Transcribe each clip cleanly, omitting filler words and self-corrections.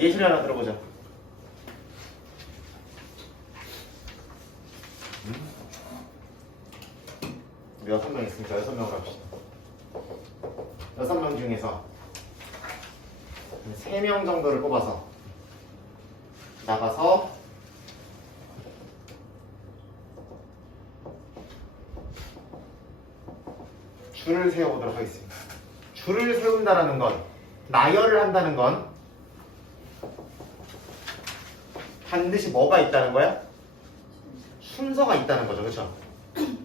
예시를 하나 들어보자. 우리 6명 있으니까 6명을 합시다. 6명 중에서 3명 정도를 뽑아서 나가서 줄을 세워보도록 하겠습니다. 줄을 세운다라는 건, 나열을 한다는 건 반드시 뭐가 있다는 거야? 순서가 있다는 거죠. 그렇죠?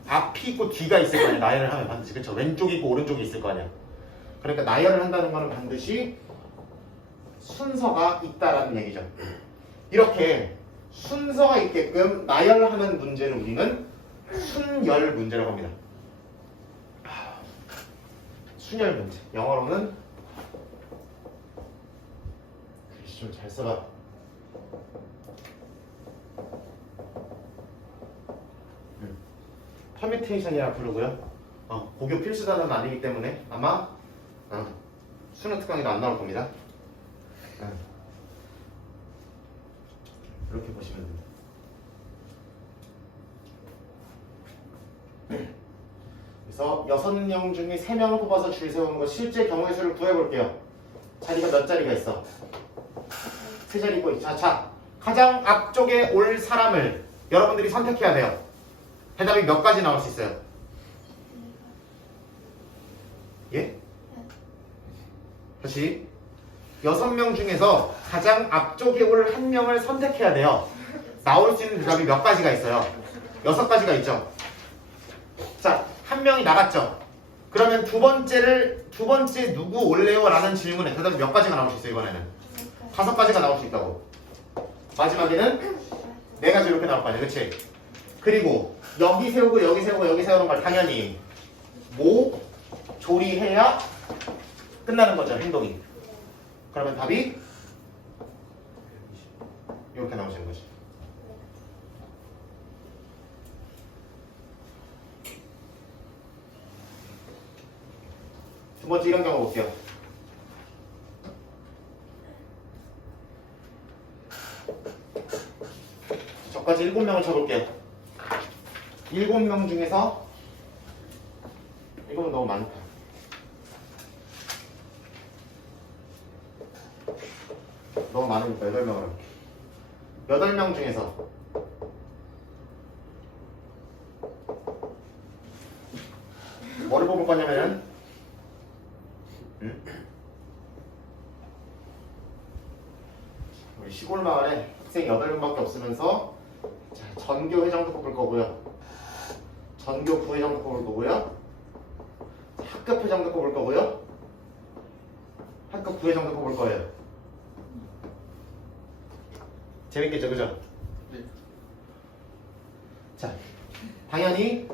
앞이 있고 뒤가 있을 거 아니야. 나열을 하면 반드시. 그렇죠? 왼쪽이 있고 오른쪽이 있을 거 아니야. 그러니까 나열을 한다는 거는 반드시 순서가 있다라는 얘기죠. 이렇게 순서가 있게끔 나열하는 문제는 우리는 순열 문제라고 합니다. 순열 문제. 영어로는 글씨 좀 잘 써봐. 퍼뮤테이션이라 부르고요. 고교 필수 단어는 아니기 때문에 아마 수능 특강에도 안 나올 겁니다. 이렇게 보시면 됩니다. 그래서 6명 중에 3명을 뽑아서 줄 세우는 거 실제 경우의 수를 구해볼게요. 자리가 몇 자리가 있어? 3자리 있고 있죠. 자, 가장 앞쪽에 올 사람을 여러분들이 선택해야 돼요. 대답이 몇 가지 나올 수 있어요? 예? 다시 6명 중에서 가장 앞쪽에 올 1명을 선택해야 돼요. 나올 수 있는 대답이 몇 가지가 있어요? 6가지가 있죠. 자, 1명이 나갔죠. 그러면 두 번째 누구 올래요? 라는 질문에 대답이 몇 가지가 나올 수 있어요? 이번에는 5가지가 나올 수 있다고. 마지막에는 4가지 이렇게 나올 거 아니야. 그치? 그리고 여기 세우고 여기 세우고 여기 세우는 걸 당연히 조리해야 끝나는 거죠. 행동이. 그러면 답이 이렇게 나오시는 거죠. 두 번째 이런 경우 볼게요. 저까지 7명을 쳐볼게요. 7명 중에서 이거는 너무 많다. 너무 많으니까 8명을 할게. 8명 중에서 뭐를 뽑을 거냐면은 우리 시골 마을에 학생 8명밖에 없으면서 전교 회장도 뽑을 거고요. 전교 부회장도 뽑을 거고요. 학급 회장도 뽑을 거고요. 학급 부회장도 뽑을 거예요. 재밌겠죠, 그죠? 네. 자, 당연히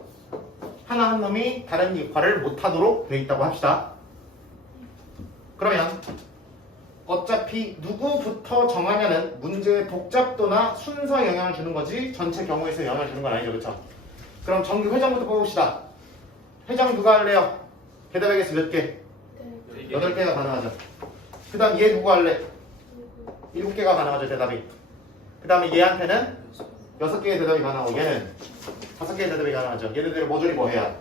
하나 한 놈이 다른 역할을 못하도록 되어 있다고 합시다. 그러면 어차피 누구부터 정하냐는 문제의 복잡도나 순서에 영향을 주는 거지 전체 경우에 서 영향을 주는 건 아니죠, 그렇죠? 그럼 정규 회장부터 뽑읍시다. 회장 누가 할래요? 대답의 개수 몇 개? 8개가 가능하죠. 그 다음 얘 누구 할래? 7개가 가능하죠, 대답이. 그 다음에 얘한테는 6개의 대답이 가능하고 얘는 5개의 대답이 가능하죠. 얘네들은 모조리 뭐 해야?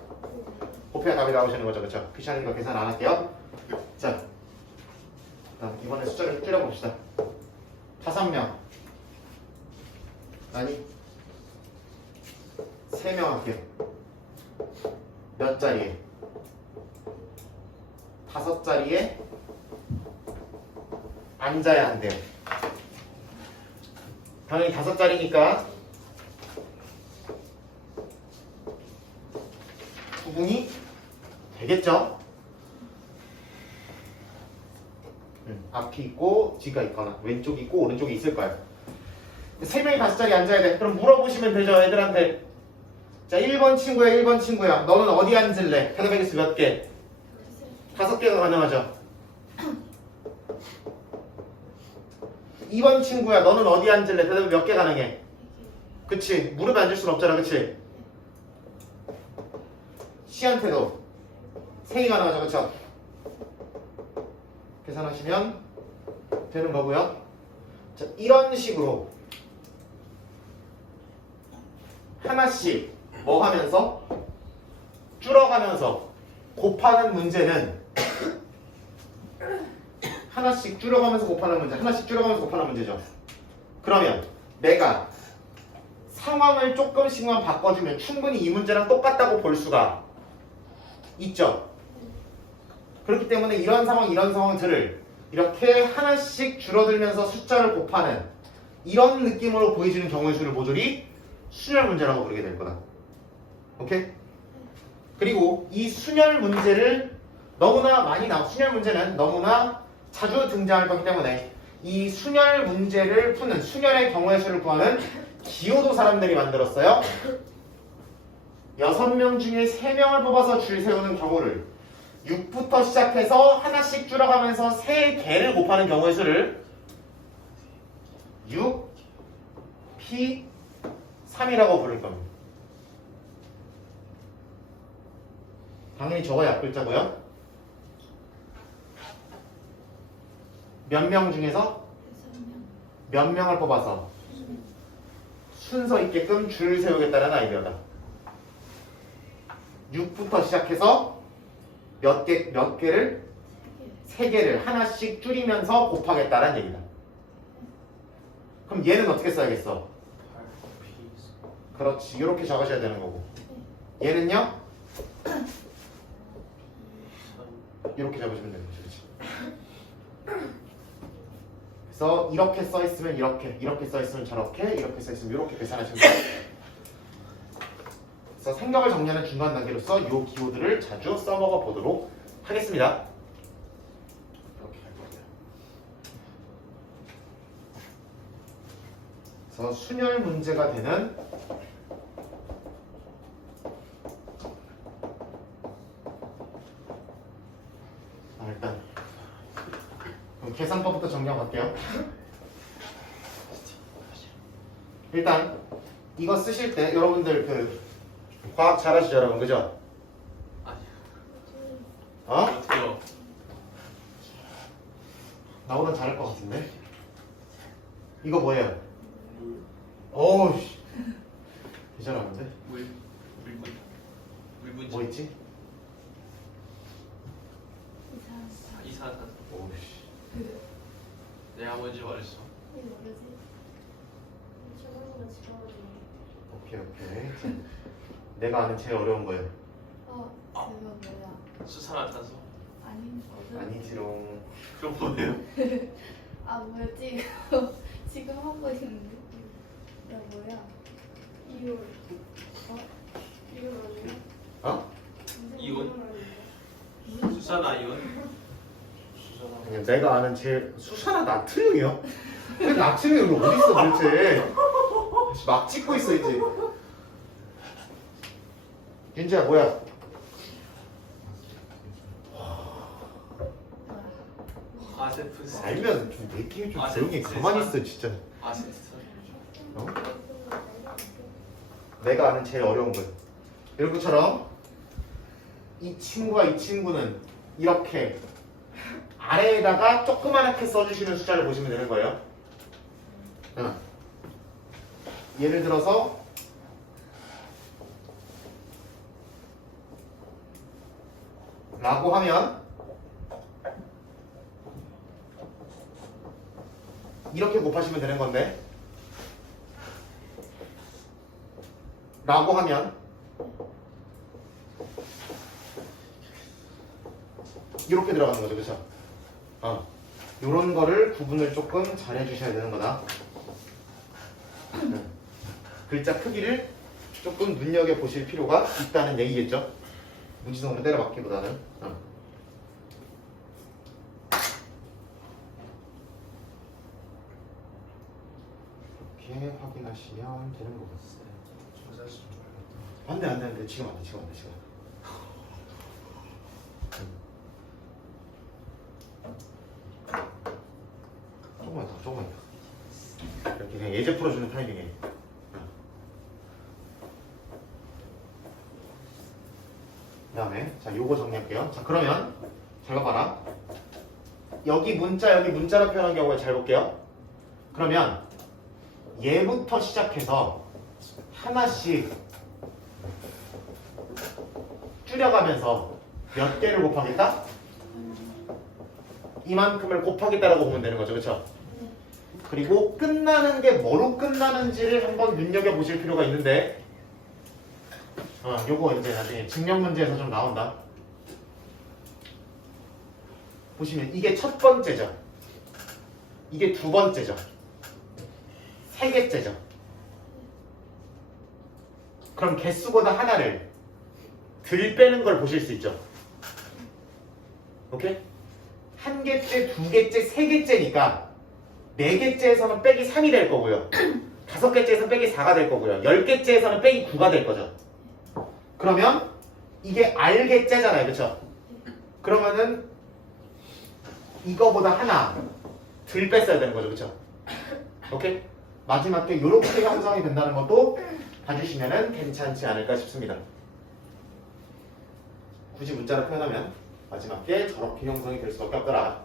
곱해야 답이 나오시는 거죠, 그렇죠? 귀찮으니까 계산 안 할게요. 자, 이번에 숫자를 좀 줄여봅시다. 5명 아니 3명 할게요. 몇 자리에? 5자리에 앉아야 한대요. 당연히 5자리니까 구분이 되겠죠? 앞이 있고 뒤가 있거나 왼쪽이 있고 오른쪽이 있을 거예요. 3명이 5자리에 앉아야 돼. 그럼 물어보시면 되죠, 애들한테. 자, 1번 친구야, 1번 친구야. 너는 어디 앉을래? 대답의 개수 몇 개? 5개가 가능하죠. 2번 친구야, 너는 어디 앉을래? 대답이 몇 개 가능해? 그치? 무릎에 앉을 순 없잖아, 그치? C한테도 3개 가능하죠, 그쵸? 계산하시면 되는 거고요. 자, 이런 식으로 하나씩 뭐 하면서 줄어가면서 곱하는 문제는 하나씩 줄여가면서 곱하는 문제, 하나씩 줄여가면서 곱하는 문제죠. 그러면 내가 상황을 조금씩만 바꿔주면 충분히 이 문제랑 똑같다고 볼 수가 있죠. 그렇기 때문에 이런 상황들을 이렇게 하나씩 줄어들면서 숫자를 곱하는 이런 느낌으로 보여지는 경우의 수를 모조리 순열 문제라고 부르게 될 거다. 오케이? 그리고 이 순열 문제를 순열 문제는 너무나 자주 등장할 거기 때문에 이 순열 문제를 푸는 순열의 경우의 수를 구하는 기호도 사람들이 만들었어요. 6명 중에 3명을 뽑아서 줄 세우는 경우를 6부터 시작해서 하나씩 줄어가면서 3개를 곱하는 경우의 수를 6, P, 3이라고 부를 겁니다. 당연히 저거의 앞글자고요. 몇 명 중에서 몇 명을 뽑아서 순서 있게끔 줄 세우겠다는 아이디어다. 6부터 시작해서 몇 개를 3개를 하나씩 줄이면서 곱하겠다는 얘기다. 그럼 얘는 어떻게 써야겠어? 그렇지, 이렇게 적으셔야 되는 거고. 얘는요? 이렇게 적으시면 되는 거죠. 그렇지? 그래서 이렇게 써 있으면 이렇게 써 있으면 저렇게, 이렇게 써 있으면 이렇게 계산하시면 돼요. 그래서 생각을 정리하는 중간 단계로서 이 기호들을 자주 써먹어 보도록 하겠습니다. 이렇게 할 거예요. 그래서 순열 문제가 되는 일단 계산법부터 정리하고 갈게요. 일단 이거 쓰실 때 여러분들 과학 잘하시죠, 여러분? 그죠? 아니요. 어? 어떻게요? 나보단 잘할 것 같은데? 이거 뭐예요? 어우, 개 잘하는데? 물분지. 뭐 있지? 이산화탄소. 오우씨. 내가 뭔지 말했어. 오케이. 내가 아는 제일 어려운 거예요. 그거 뭐야? 수산화탄소. 아니지롱. 그럼 뭐예요? 뭐였지? 지금 하고 있는데. 야 뭐야? 이올. 이올 아니야? 어? 이온? 수산화이온. 내가 아는 제일 수산화 나트륨이요? 근데 나트륨이 어디 있어 도대체? 막 찍고 있어 이제. 윤지야 뭐야? 아세트스. 알면 좀 내끼리 좀 아, 조용히 가만히 있어 진짜. 아세트스. 어? 내가 아는 제일 어려운 거. 이런 것처럼 이 친구와 이 친구는 이렇게 아래에다가 조그맣게 써주시는 숫자를 보시면 되는 거예요. 예를 들어서 라고 하면 이렇게 곱하시면 되는 건데 라고 하면 이렇게 들어가는 거죠. 그렇죠? 요런 거를 구분을 조금 잘 해주셔야 되는 거다. 글자 크기를 조금 눈여겨보실 필요가 있다는 얘기겠죠? 문지성으로 때려박기보다는. 이렇게 확인하시면 되는 것 같습니다. 안 돼. 지금 안 돼. 조금만 더. 이렇게 그냥 예제 풀어주는 타이밍에. 그 다음에 자 요거 정리할게요. 자 그러면 잘 봐봐라. 여기 문자로 표현한 경우에 잘 볼게요. 그러면 얘부터 시작해서 하나씩 줄여가면서 몇 개를 곱하겠다? 이만큼을 곱하겠다라고 보면 되는 거죠. 그렇죠? 그리고 끝나는 게 뭐로 끝나는지를 한번 눈여겨보실 필요가 있는데 요거 이제 나중에 증명 문제에서 좀 나온다. 보시면 이게 첫 번째죠. 이게 두 번째죠. 세 개째죠. 그럼 개수보다 하나를 덜 빼는 걸 보실 수 있죠. 오케이? 한 개째, 두 개째, 세 개째니까 네 개째에서는 빼기 3이 될 거고요. 다섯 개째에서는 빼기 4가 될 거고요. 10개째에서는 빼기 9가 될 거죠. 그러면 이게 R개째잖아요. 그쵸? 그러면은 이거보다 하나 덜 뺐어야 되는 거죠. 그쵸? 오케이? 마지막에 이렇게 형성이 된다는 것도 봐주시면 괜찮지 않을까 싶습니다. 굳이 문자로 표현하면 마지막에 저렇게 형성이 될 수밖에 없더라.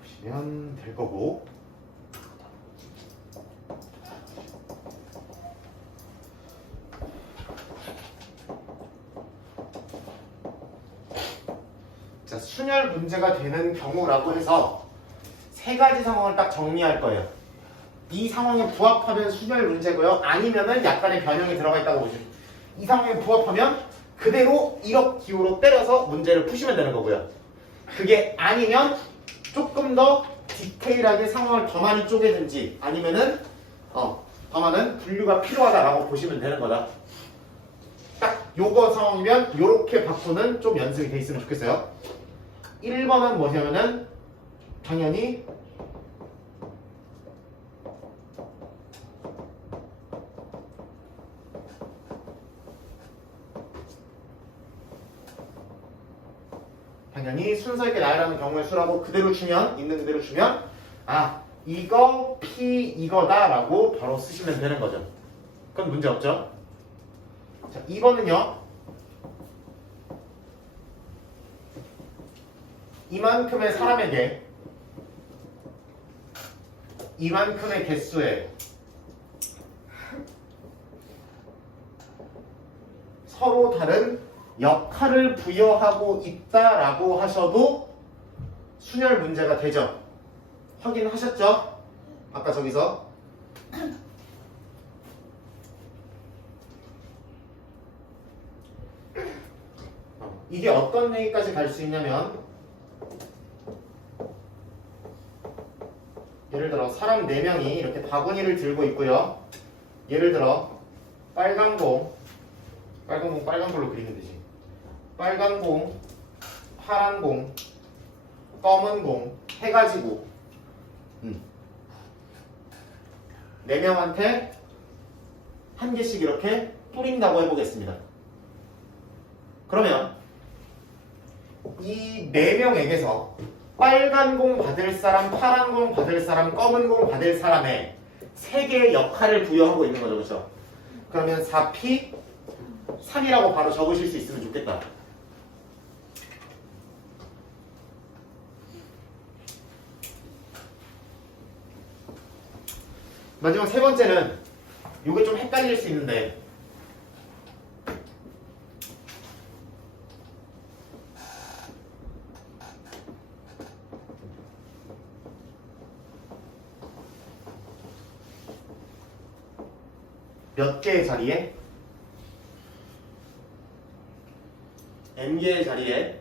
보시면 될 거고. 자, 순열 문제가 되는 경우라고 해서 세 가지 상황을 딱 정리할 거예요. 이 상황에 부합하면 순열 문제고요. 아니면은 약간의 변형이 들어가 있다고 보시면 이 상황에 부합하면 그대로 1억 기호로 때려서 문제를 푸시면 되는 거고요. 그게 아니면 조금 더 디테일하게 상황을 더 많이 쪼개든지 아니면은 더 많은 분류가 필요하다라고 보시면 되는 거다. 딱 요거 상황이면 요렇게 바꾸는 좀 연습이 돼 있으면 좋겠어요. 1번은 뭐냐면은 당연히 순서 있게 나열하는 경우의 수라고 그대로 주면 있는 그대로 주면 이거 P 이거다라고 바로 쓰시면 되는 거죠. 그건 문제 없죠. 자, 2번은요. 이만큼의 사람에게 이만큼의 개수에 서로 다른 역할을 부여하고 있다라고 하셔도 순열 문제가 되죠. 확인하셨죠? 아까 저기서 이게 어떤 얘기까지 갈 수 있냐면 예를 들어 사람 4명이 이렇게 바구니를 들고 있고요. 예를 들어 빨간 공 빨간 걸로 그리면 되지. 빨간 공, 파란 공, 검은 공 해가지고 4명한테 한 개씩 이렇게 뿌린다고 해보겠습니다. 그러면 이 4명에게서 빨간 공 받을 사람, 파란 공 받을 사람, 검은 공 받을 사람에 3개의 역할을 부여하고 있는 거죠. 그렇죠? 그러면 4P 3이라고 바로 적으실 수 있으면 좋겠다. 마지막 세 번째는 이게 좀 헷갈릴 수 있는데 몇 개의 자리에 N개의 자리에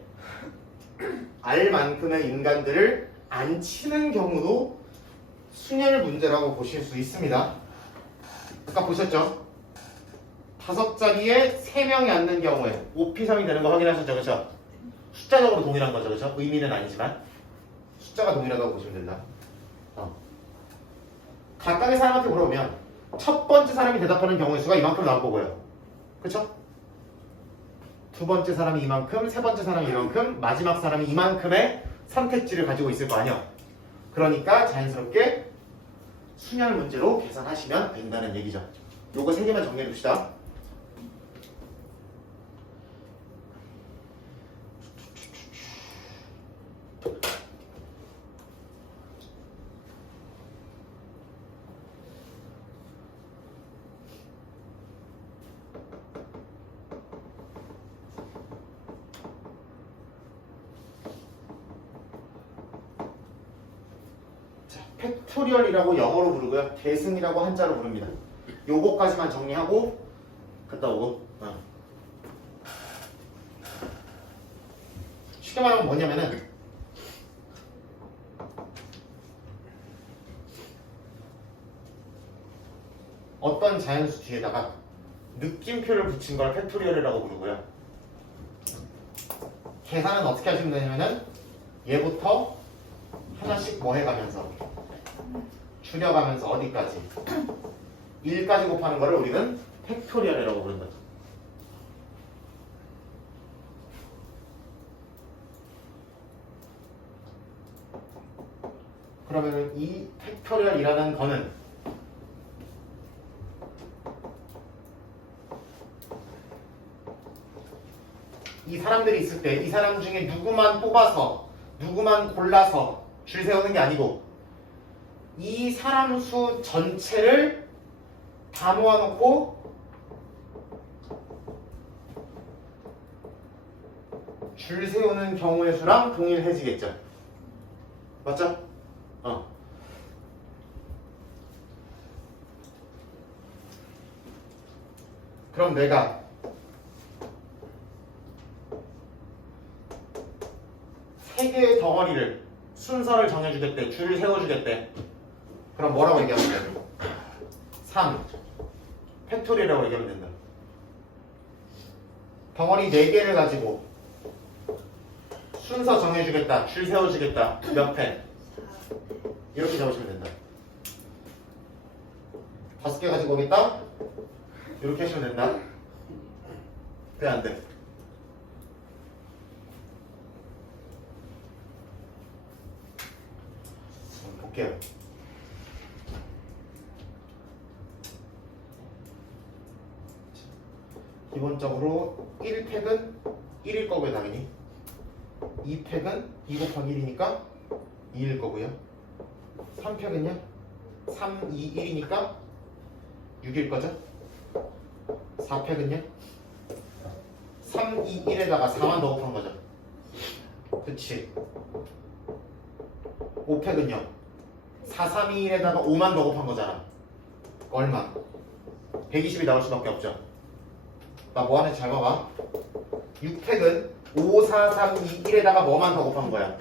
R만큼의 인간들을 앉히는 경우도 순열 문제라고 보실 수 있습니다. 아까 보셨죠? 5자리에 3명이 앉는 경우에 5P3이 되는 거 확인하셨죠? 그렇죠? 숫자적으로 동일한 거죠. 그렇죠? 의미는 아니지만 숫자가 동일하다고 보시면 된다. 각각의 사람한테 물어보면 첫 번째 사람이 대답하는 경우의 수가 이만큼 나올 거고요. 그렇죠? 두 번째 사람이 이만큼, 세 번째 사람이 이만큼, 마지막 사람이 이만큼의 선택지를 가지고 있을 거 아니야. 그러니까 자연스럽게 순열 문제로 계산하시면 된다는 얘기죠. 요거 3개만 정리해 둡시다. 팩토리얼이라고 영어로 부르고요. 계승이라고 한자로 부릅니다. 요거까지만 정리하고 갔다 오고. 쉽게 말하면 뭐냐면은 어떤 자연수 뒤에다가 느낌표를 붙인 걸 팩토리얼이라고 부르고요. 계산은 어떻게 하시면 되냐면은 얘부터 하나씩 뭐 해가면서 줄여가면서 어디까지 1까지 곱하는 거를 우리는 팩토리얼이라고 부른다. 그러면은 이 팩토리얼이라는 거는 이 사람들이 있을 때 이 사람 중에 누구만 뽑아서 누구만 골라서 줄 세우는 게 아니고 이 사람 수 전체를 다 모아놓고 줄 세우는 경우의 수랑 동일해지겠죠. 맞죠? 그럼 내가 세 개의 덩어리를 순서를 정해주겠대, 줄을 세워주겠대. 그럼 뭐라고 얘기하면 돼? 3 팩토리라고 얘기하면 된다. 덩어리 4개를 가지고 순서 정해주겠다, 줄 세워주겠다. 몇 팩? 이렇게 적으시면 된다. 5개 가지고 오겠다? 이렇게 하시면 된다. 돼, 안 돼? 볼게요. 기본적으로 1팩은 1일 거고요, 당연히. 2팩은 2 곱하기 1이니까 2일 거고요. 3팩은요? 3, 2, 1이니까 6일 거죠. 4팩은요? 3, 2, 1에다가 4만 더 곱한 거죠. 그치. 5팩은요? 4, 3, 2, 1에다가 5만 더 곱한 거잖아. 얼마? 120이 나올 수밖에 없죠. 나 뭐 하는지 잘 봐봐. 6팩은 5, 4, 3, 2, 1에다가 뭐만 더 곱한 거야?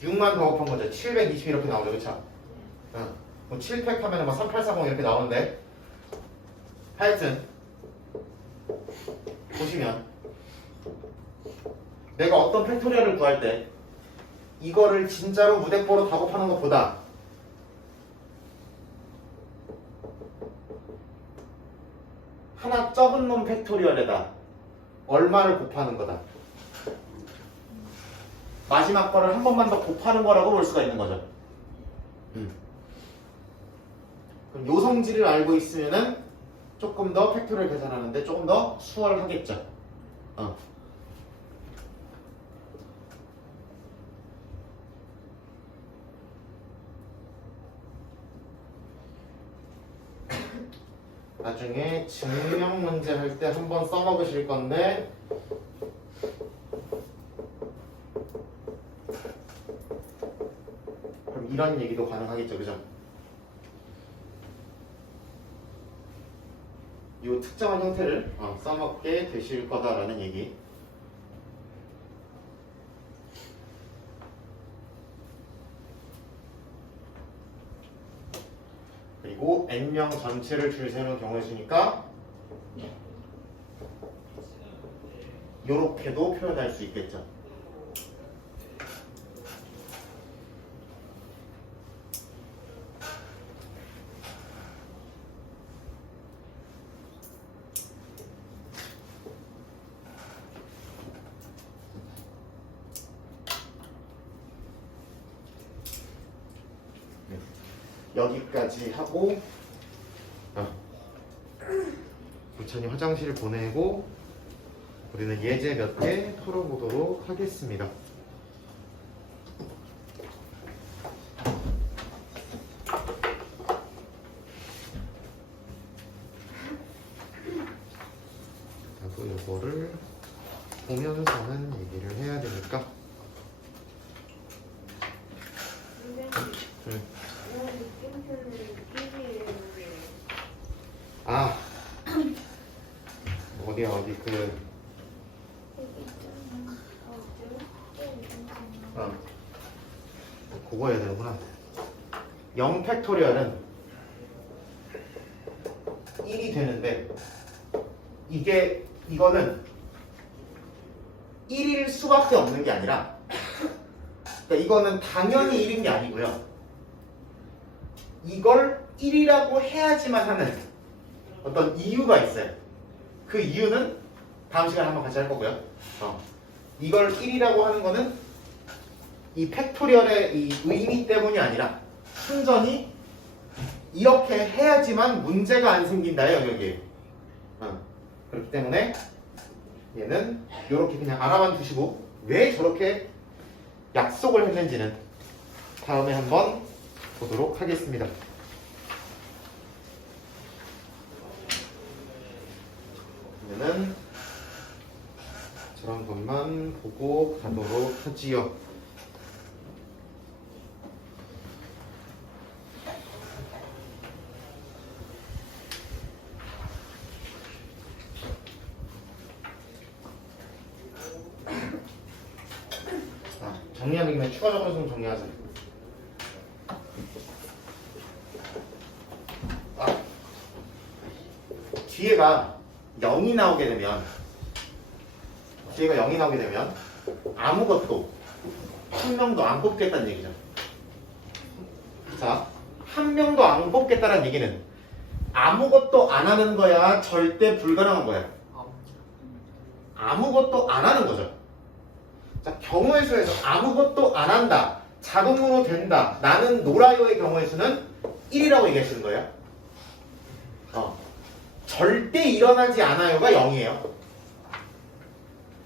6만 더 곱한 거죠. 720 이렇게 나오죠. 그쵸? 뭐 7팩 하면 막 3840 이렇게 나오는데 하여튼 보시면 내가 어떤 팩토리얼을 구할 때 이거를 진짜로 무대뽀로 다 곱하는 것보다 하나 적은 놈 팩토리얼에다 얼마를 곱하는 거다. 마지막 거를 한 번만 더 곱하는 거라고 볼 수가 있는 거죠. 그럼 요 성질을 알고 있으면은 조금 더 팩토리얼 계산하는데 조금 더 수월하겠죠. 나중에 증명 문제 할 때 한번 써먹으실 건데 그럼 이런 얘기도 가능하겠죠, 그죠? 이 특정한 형태를 써먹게 되실 거다라는 얘기. 그리고 n명 전체를 줄 세우는 경우의 수니까 요렇게도 표현할 수 있겠죠. 여기까지 하고 부처님 화장실 보내고 우리는 예제 몇 개 풀어보도록 하겠습니다. 나도 이거를 보면서는 얘기를 해야 되니까. 선생님, 응. 그 그거 해야 되는구나. 0 팩토리얼은 1이 되는데 이거는 1일 수밖에 없는 게 아니라 그러니까 이거는 당연히 1인 게 아니고요. 이걸 1이라고 해야지만 하는 어떤 이유가 있어요. 그 이유는 다음 시간에 한번 같이 할 거고요. 이걸 1이라고 하는 거는 이 팩토리얼의 이 의미 때문이 아니라 순전히 이렇게 해야지만 문제가 안 생긴다예요, 여기. 그렇기 때문에 얘는 이렇게 그냥 알아만 두시고 왜 저렇게 약속을 했는지는 다음에 한번 보도록 하겠습니다. 그러면은 저런 것만 보고 가도록 하지요. 정리하는 김에 추가적으로 좀 정리하자. 뒤에가 0이 나오게 되면 아무것도 한 명도 안 뽑겠다는 얘기죠. 자, 한 명도 안 뽑겠다는 얘기는 아무것도 안 하는 거야, 절대 불가능한 거야. 아무것도 안 하는 거죠. 자, 경우의 수에서 아무것도 안 한다, 자동으로 된다, 나는 놀아요의 경우의 수는 1이라고 얘기하시는 거예요. 절대 일어나지 않아요가 0이에요.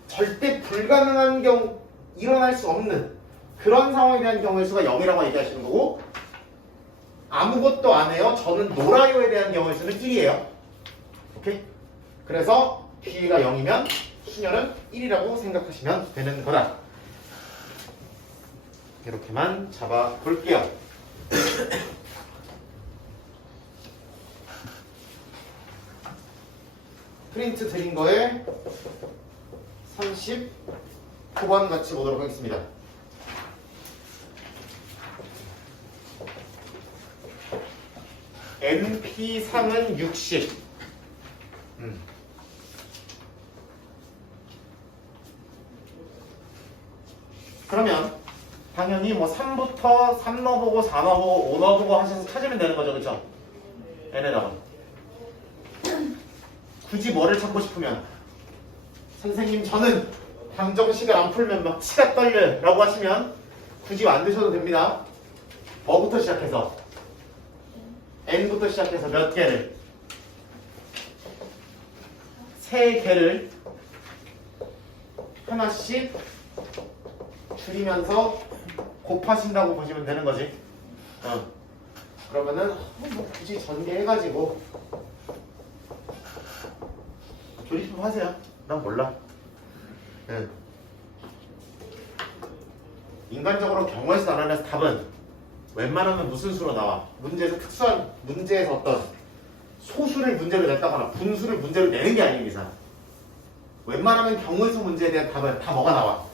절대 불가능한 경우, 일어날 수 없는 그런 상황에 대한 경우의 수가 0이라고 얘기하시는 거고, 아무것도 안 해요, 저는 놀아요에 대한 경우의 수는 1이에요. 오케이? 그래서 B가 0이면 수녀는 1이라고 생각하시면 되는 거다. 이렇게만 잡아 볼게요. 프린트 드린 거에 39번 같이 보도록 하겠습니다. NP3은 60. 그러면 당연히 뭐 3부터 3 넣어보고 4 넣어보고 5 넣어보고 하셔서 찾으면 되는 거죠, 그쵸? n에다가 굳이 뭐를 찾고 싶으면 선생님 저는 방정식을 안 풀면 막 치가 떨려요 라고 하시면 굳이 만드셔도 됩니다. 뭐부터 시작해서 n부터 시작해서 몇 개를, 3개를 하나씩 줄이면서 곱하신다고 보시면 되는 거지. 그러면은 뭐 굳이 전개해가지고 조립법 하세요. 난 몰라. 인간적으로 경우에서 나눠내서 답은 웬만하면 무슨 수로 나와? 문제에서 특수한 문제에서 어떤 소수를 문제로 냈다거나 분수를 문제로 내는 게 아닌 이상 웬만하면 경우에서 문제에 대한 답은 다 뭐가 나와?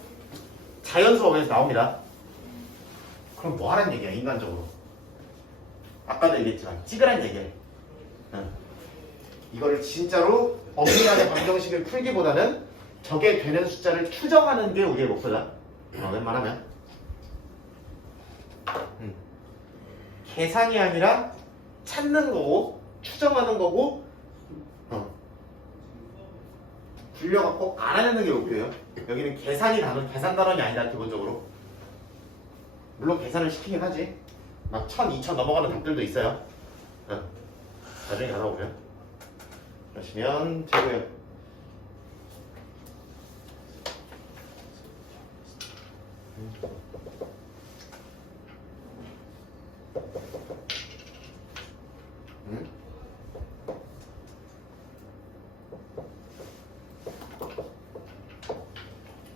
자연수업에서 나옵니다. 그럼 뭐 하라는 얘기야, 인간적으로? 아까도 얘기했지만 찌그란 얘기야. 이거를 진짜로 엄밀하게 방정식을 풀기보다는 저게 되는 숫자를 추정하는 게 우리의 목표다. 웬만하면 계산이 아니라 찾는 거고 추정하는 거고 불려갖고 알아내는 게 목표예요. 여기는 계산 단원이 아니다, 기본적으로. 물론 계산을 시키긴 하지. 막 1000, 2000 넘어가는 답들도 있어요. 나중에 가다 보면. 그러시면 되고요.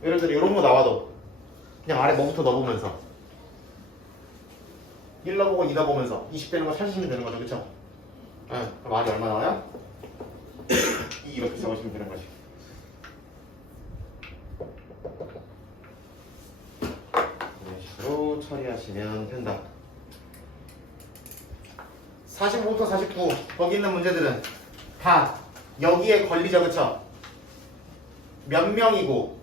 예를 들어 이런 거 나와도 그냥 아래 뭐부터 넣어보면서 1 넣어보고 2 넣어보면서 20 되는 거 찾으시면 되는 거죠, 그쵸? 그럼 말이 얼마 나와요? 2 이렇게 적으시면 되는 거지. 식으로 처리하시면 된다. 45부터 49 거기 있는 문제들은 다 여기에 걸리죠. 그쵸? 몇 명이고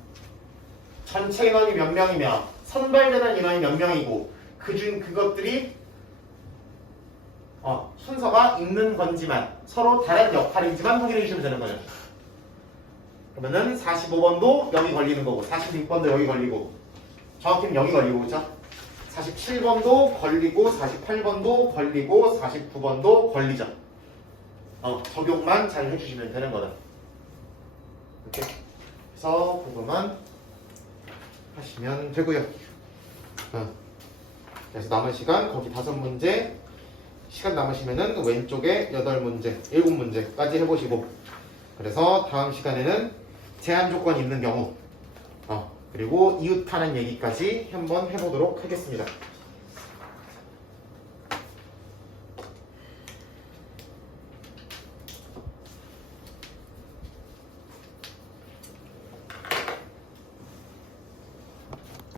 전체 인원이 몇 명이며 선발되는 인원이 몇 명이고 그중 그것들이 순서가 있는 건지만 서로 다른 역할인지만 확인해 주시면 되는 거죠. 그러면은 45번도 여기 걸리는 거고 46번도 여기 걸리고 정확히는 여기 걸리고 그렇죠? 47번도 걸리고 48번도 걸리고 49번도 걸리죠. 적용만 잘 해주시면 되는 거다. 이렇게 그래서 그거만 하시면 되고요. 그래서 남은 시간 거기 5문제 시간 남으시면은 왼쪽에 8문제 7문제까지 해보시고 그래서 다음 시간에는 제한 조건이 있는 경우 그리고 이웃하는 얘기까지 한번 해보도록 하겠습니다.